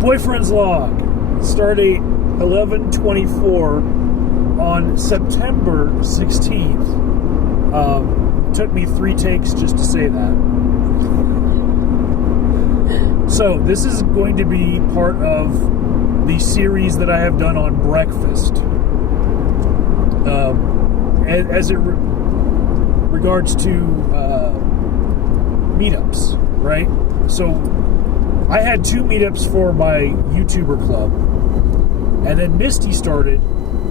Boyfriend's log. Stardate 11/24 on September 16th. Took me 3 takes just to say that. So this is going to be part of the series that I have done on breakfast. As it regards to meetups, right? So I had 2 meetups for my YouTuber club, and then Misty started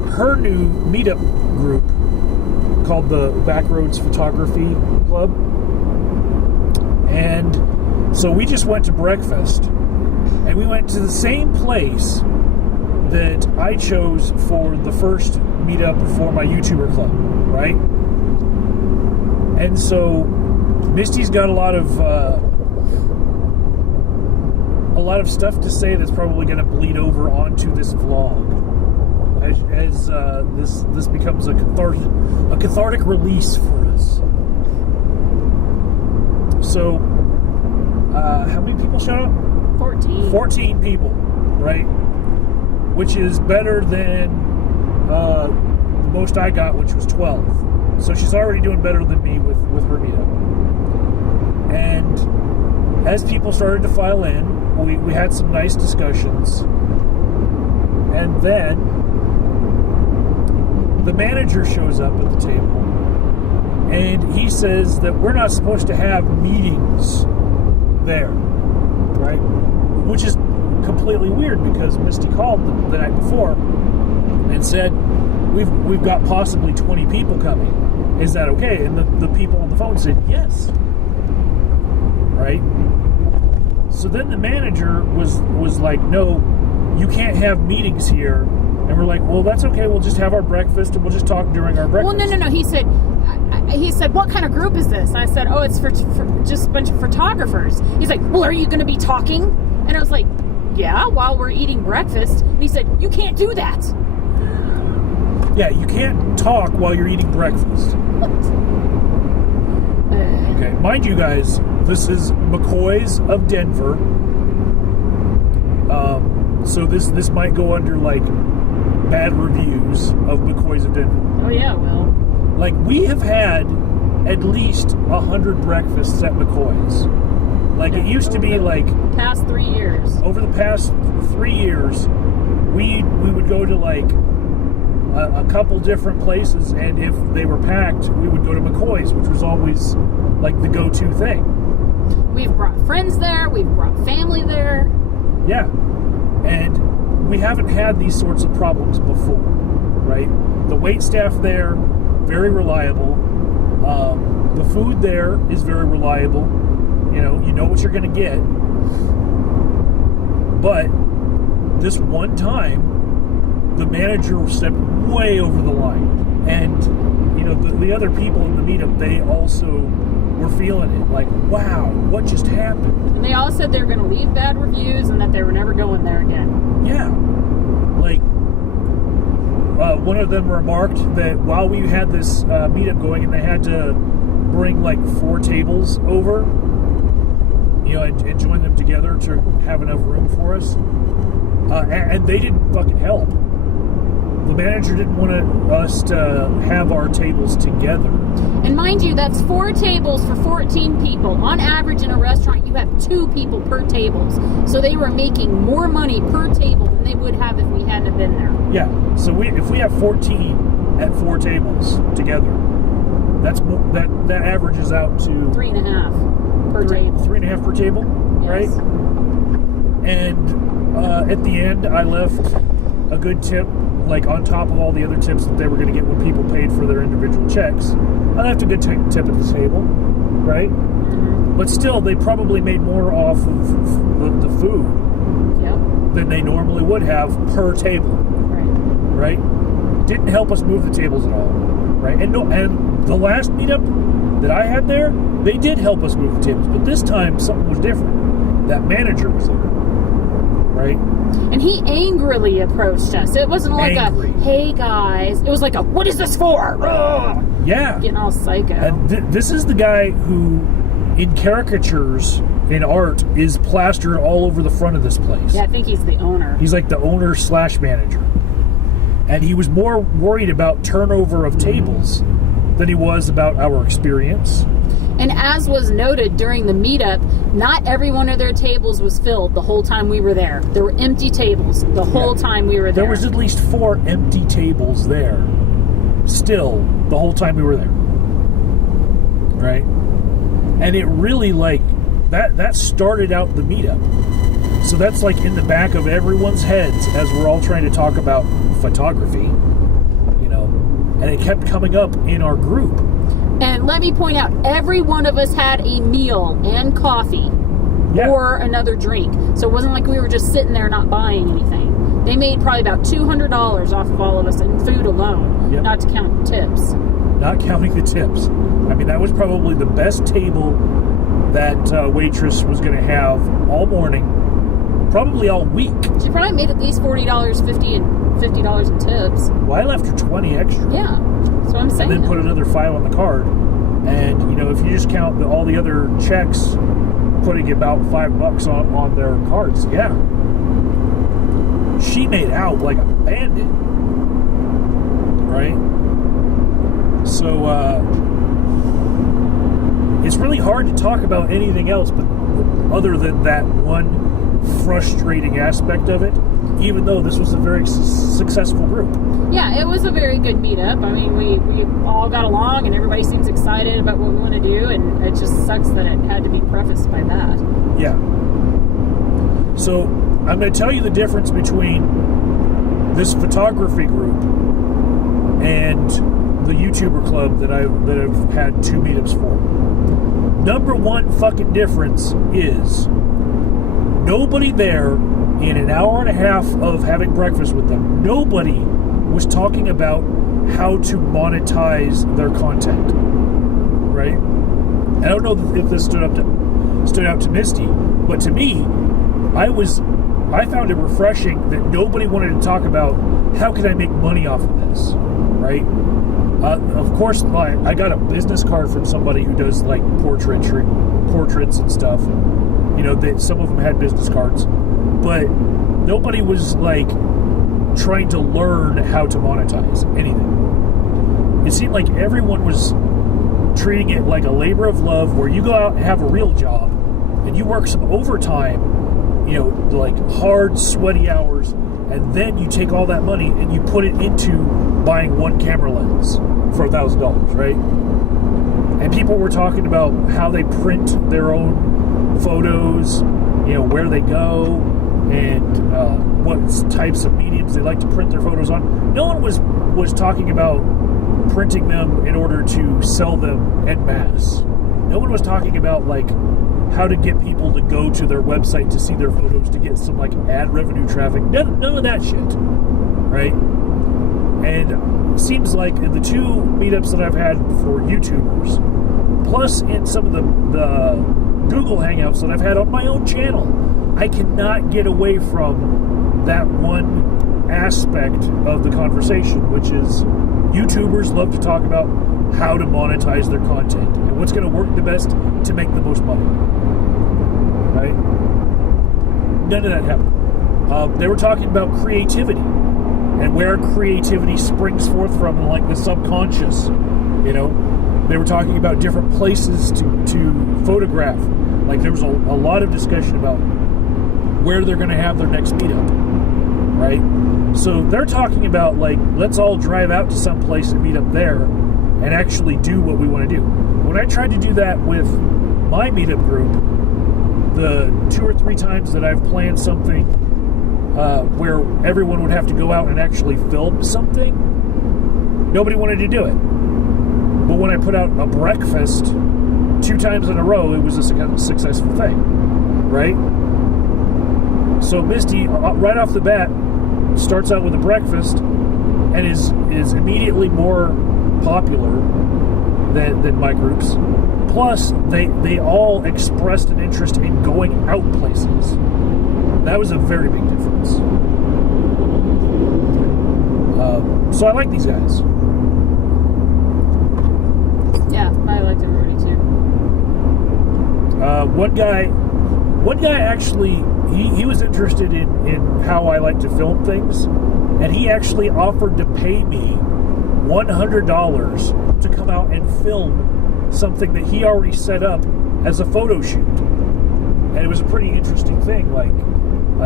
her new meetup group called the Backroads Photography Club. And so we just went to breakfast, and we went to the same place that I chose for the first meetup for my YouTuber club, right? And so Misty's got a lot of stuff to say that's probably going to bleed over onto this vlog as this becomes a cathartic release for us. So, how many people showed up? 14. 14 people, right? Which is better than the most I got, which was 12. So she's already doing better than me with her meetup. And as people started to file in, we had some nice discussions. And then the manager shows up at the table, and he says that we're not supposed to have meetings there, right? Which is completely weird because Misty called the night before and said, we've got possibly 20 people coming. Is that okay? And the people on the phone said yes. Right? So then the manager was like, no, you can't have meetings here. And we're like, well, that's okay. We'll just have our breakfast and we'll just talk during our breakfast. Well, no. He said, what kind of group is this? And I said, oh, it's for just a bunch of photographers. He's like, well, are you going to be talking? And I was like, yeah, while we're eating breakfast. And he said, you can't do that. Yeah, you can't talk while you're eating breakfast. What? Okay, mind you guys, this is McCoy's of Denver. So this might go under like bad reviews of McCoy's of Denver. Oh yeah, well. Like we have had at least 100 breakfasts at McCoy's. Like it used to be like past 3 years. Over the past 3 years, we would go to like a couple different places, and if they were packed, we would go to McCoy's, which was always like the go-to thing. We've brought friends there. We've brought family there. Yeah, and we haven't had these sorts of problems before, right? The wait staff there, very reliable. The food there is very reliable. You know what you're going to get. But this one time, the manager stepped way over the line. And, the other people in the meetup, they also were feeling it. Like, wow, what just happened? And they all said they were going to leave bad reviews and that they were never going there again. Yeah. Like, one of them remarked that while we had this meetup going and they had to bring like 4 tables over, and join them together to have enough room for us, and they didn't fucking help. The manager didn't want us to have our tables together. And mind you, that's 4 tables for 14 people. On average in a restaurant, you have 2 people per tables. So they were making more money per table than they would have if we hadn't have been there. Yeah, so if we have 14 at 4 tables together, that averages out to 3.5 per table. 3.5 per table, yes. Right? And at the end, I left a good tip, like on top of all the other tips that they were going to get when people paid for their individual checks. I left a good tip at the table, right? Mm-hmm. But still, they probably made more off of the food than they normally would have per table, right? Didn't help us move the tables at all, right? And the last meetup that I had there, they did help us move the tables, but this time something was different. That manager was there, right? And he angrily approached us. It wasn't like a, hey guys. It was like a, what is this for? Yeah. Getting all psycho. And this is the guy who, in caricatures, in art is plastered all over the front of this place. Yeah, I think he's the owner. He's like the owner / manager. And he was more worried about turnover of tables than he was about our experience. And as was noted during the meetup, not every one of their tables was filled the whole time we were there. There were empty tables the whole time we were there. There was at least 4 empty tables there still the whole time we were there. Right? And it really, like, that started out the meetup. So that's like in the back of everyone's heads as we're all trying to talk about photography, you know, and it kept coming up in our group. And let me point out, every one of us had a meal and coffee or another drink. So it wasn't like we were just sitting there not buying anything. They made probably about $200 off of all of us in food alone, not to count tips. Not counting the tips. I mean, that was probably the best table that waitress was going to have all morning. Probably all week. She probably made at least $40, $50 in tips. Well, I left her 20 extra. Yeah, that's what I'm saying. And then put another 5 on the card. And, you know, if you just count all the other checks, putting about $5 on their cards, she made out like a bandit. Right? So, it's really hard to talk about anything else but other than that one frustrating aspect of it, even though this was a very successful group. Yeah, it was a very good meetup. I mean, we all got along and everybody seems excited about what we want to do, and it just sucks that it had to be prefaced by that. Yeah. So I'm going to tell you the difference between this photography group and the YouTuber club that I've had 2 meetups for. Number one fucking difference is nobody there in an hour and a half of having breakfast with them, nobody was talking about how to monetize their content. Right? I don't know if this stood out to Misty, but to me, I found it refreshing that nobody wanted to talk about how can I make money off of this, right? Of course, I got a business card from somebody who does like portraits and stuff. You know, some of them had business cards, but nobody was like trying to learn how to monetize anything. It seemed like everyone was treating it like a labor of love, where you go out and have a real job and you work some overtime, you know, like hard, sweaty hours, and then you take all that money and you put it into buying one camera lens for $1,000, right? And people were talking about how they print their own photos, you know, where they go, and what types of mediums they like to print their photos on. No one was talking about printing them in order to sell them en masse. No one was talking about like how to get people to go to their website to see their photos to get some like ad revenue traffic. None of that shit, right? And it seems like in the 2 meetups that I've had for YouTubers, plus in some of the Google Hangouts that I've had on my own channel, I cannot get away from that one aspect of the conversation, which is YouTubers love to talk about how to monetize their content and what's going to work the best to make the most money. Right? None of that happened. They were talking about creativity and where creativity springs forth from, and like the subconscious. You know, they were talking about different places to photograph. Like there was a lot of discussion about where they're going to have their next meetup. Right? So they're talking about like, let's all drive out to some place and meet up there and actually do what we want to do. When I tried to do that with my meetup group, the 2 or 3 times that I've planned something where everyone would have to go out and actually film something, nobody wanted to do it. But when I put out a breakfast 2 times in a row, it was a successful thing, right? So Misty, right off the bat, starts out with a breakfast and is immediately more popular than my groups. Plus, they all expressed an interest in going out places. That was a very big difference. So I like these guys. Yeah, I liked everybody too. One guy One guy actually, he was interested in how I like to film things, and he actually offered to pay me $100 to come out and film something that he already set up as a photo shoot. And it was a pretty interesting thing. Like,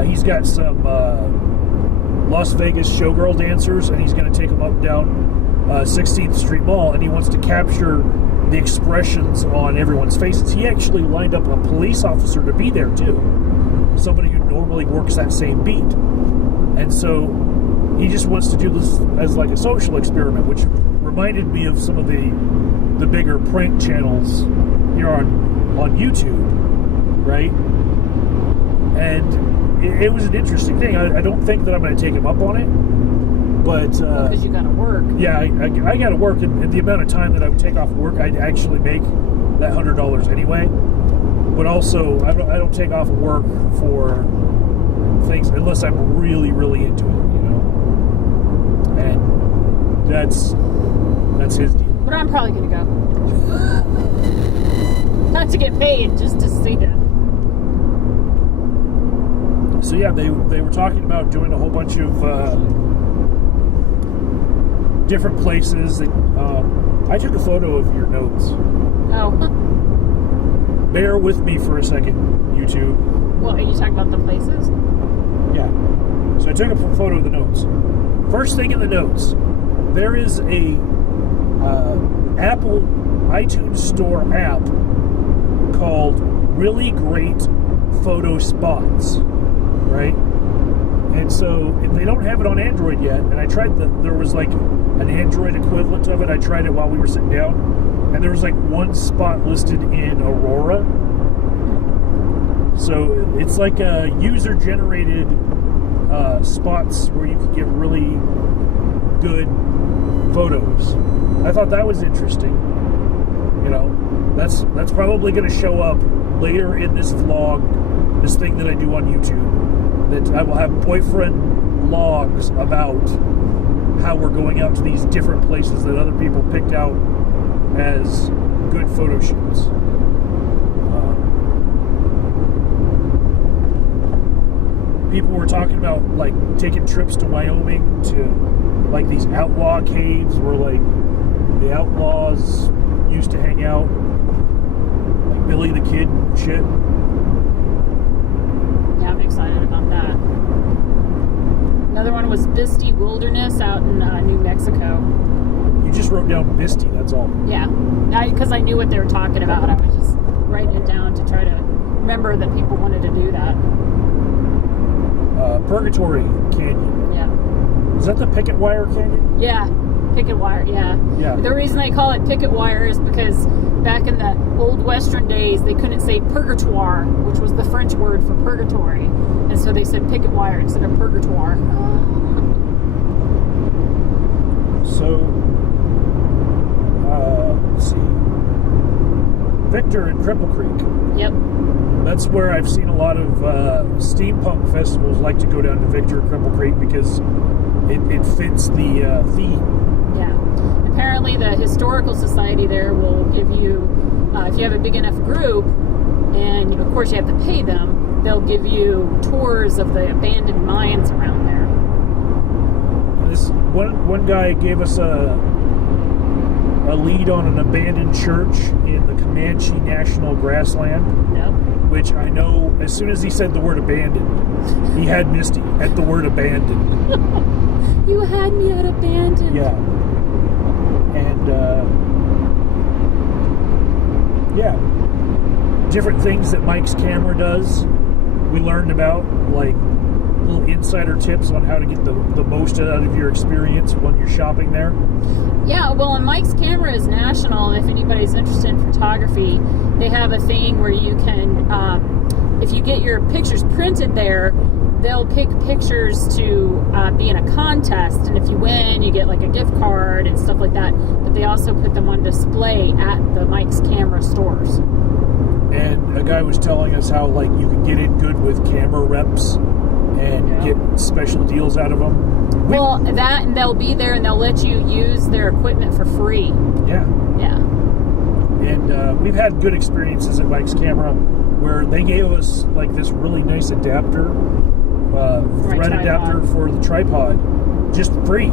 he's got some Las Vegas showgirl dancers, and he's going to take them up down 16th Street Mall, and he wants to capture the expressions on everyone's faces. He actually lined up a police officer to be there too, somebody who normally works that same beat. And so he just wants to do this as like a social experiment, which reminded me of some of the bigger prank channels here on YouTube, right? And it was an interesting thing. I don't think that I'm going to take him up on it, but because you got to work. Yeah, I got to work, and the amount of time that I would take off work, I'd actually make that $100 anyway. But also, I don't take off work for things unless I'm really, really into it, you know. And that's his deal. But I'm probably going to go. Not to get paid, just to see it. So yeah, they were talking about doing a whole bunch of different places. I took a photo of your notes. Oh. Bear with me for a second, YouTube. Well, are you talking about the places? Yeah. So I took a photo of the notes. First thing in the notes, there is a Apple iTunes Store app called Really Great Photo Spots, right? And so if they don't have it on Android yet, and I tried there was like an Android equivalent of it. I tried it while we were sitting down, and there was like one spot listed in Aurora. So it's like a user-generated spots where you can get really good photos. I thought that was interesting. You know, that's probably going to show up later in this vlog, this thing that I do on YouTube. That I will have boyfriend logs about how we're going out to these different places that other people picked out as good photo shoots. People were talking about like taking trips to Wyoming to like these outlaw caves where like the outlaws used to hang out, like Billy the Kid and shit. Yeah, I'm excited about that. Another one was Bisty Wilderness out in New Mexico. You just wrote down Bisty, that's all. Yeah, because I knew what they were talking about. I was just writing it down to try to remember that people wanted to do that. Purgatory Canyon. Yeah. Is that the Picket Wire Canyon? Yeah, Picket Wire, yeah. Yeah. The reason they call it Picket Wire is because back in the old Western days, they couldn't say purgatoire, which was the French word for purgatory. And so they said picket wire instead of purgatoire. So, let's see. Victor in Cripple Creek. Yep. That's where I've seen a lot of steampunk festivals like to go down to Victor in Cripple Creek because it fits the theme. Yeah. Apparently the Historical Society there will give you, if you have a big enough group, and of course you have to pay them, they'll give you tours of the abandoned mines around there. And this one guy gave us a lead on an abandoned church in the Comanche National Grassland. Nope. Which I know, as soon as he said the word abandoned, he had Misty at the word abandoned. You had me at abandoned. Yeah. And, yeah. Different things that Mike's camera does. We learned about, like, little insider tips on how to get the most out of your experience when you're shopping there. Yeah, well, and Mike's camera is national. If anybody's interested in photography, they have a thing where you can, if you get your pictures printed there, they'll pick pictures to be in a contest, and if you win, you get like a gift card and stuff like that. But they also put them on display at the Mike's camera stores. And a guy was telling us how, like, you can get in good with camera reps and get special deals out of them. Well, that, and they'll be there and they'll let you use their equipment for free. Yeah. Yeah. And we've had good experiences at Mike's Camera. where they gave us like this really nice adapter, thread adapter for the tripod, just free,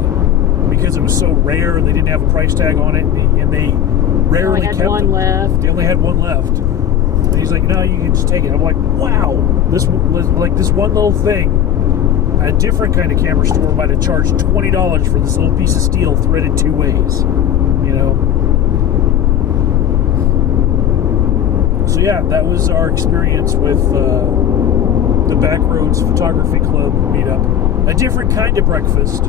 because it was so rare. They didn't have a price tag on it, and they rarely kept one them. left. They only had one left. And he's like, no, you can just take it. I'm like, wow, this one little thing, a different kind of camera store might have charged $20 for this little piece of steel threaded two ways, you know. So yeah, that was our experience with the Backroads Photography Club meetup. A different kind of breakfast,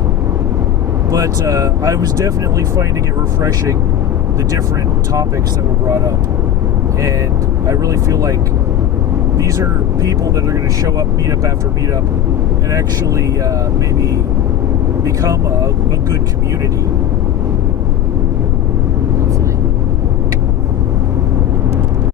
but I was definitely finding it refreshing, the different topics that were brought up. And I really feel like these are people that are going to show up meetup after meetup and actually maybe become a good community.